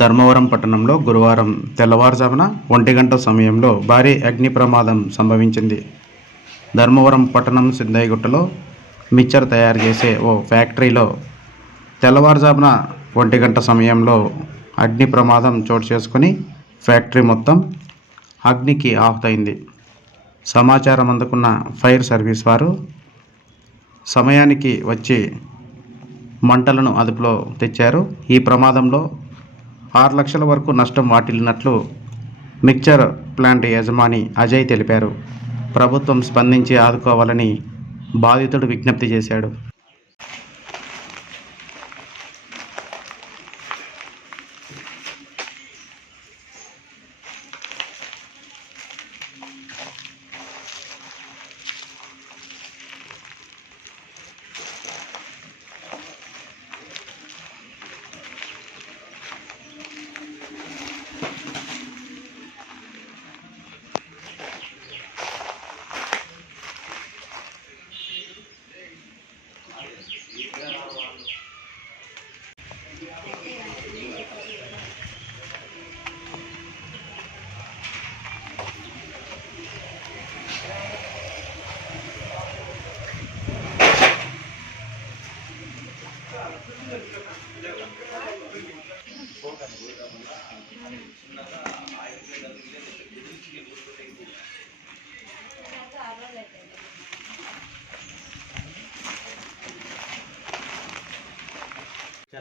ధర్మవరం పట్టణంలో గురువారం తెల్లవారుజామున 1 గంట సమయంలో భారీ అగ్ని ప్రమాదం సంభవించింది. ధర్మవరం పట్టణం సిందయ్యగుట్టలో మిక్చర్ తయారు చేసే ఓ ఫ్యాక్టరీలో తెల్లవారుజామున 1 గంట సమయంలో అగ్ని ప్రమాదం చోటు చేసుకుని ఫ్యాక్టరీ మొత్తం అగ్నికి ఆహుతైంది. సమాచారం అందుకున్న ఫైర్ సర్వీస్ వారు సమయానికి వచ్చి మంటలను అదుపులో తెచ్చారు. ఈ ప్రమాదంలో 6 లక్షల వరకు నష్టం వాటిల్లినట్లు మిక్చర్ ప్లాంట్ యజమాని అజయ్ తెలిపారు. ప్రభుత్వం స్పందించి ఆదుకోవాలని బాధితుడు విజ్ఞప్తి చేశాడు.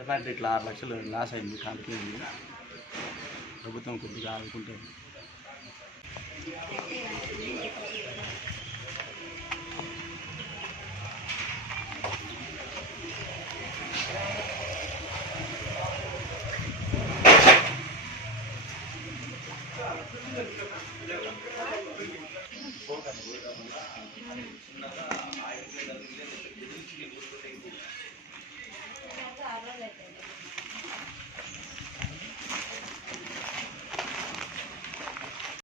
ఫ్యాక్టరీ ఇట్లా 6 లక్షలు లాస్ అయింది, కాలిపోయింది. ప్రభుత్వం కొద్దిగా ఆదుకుంటే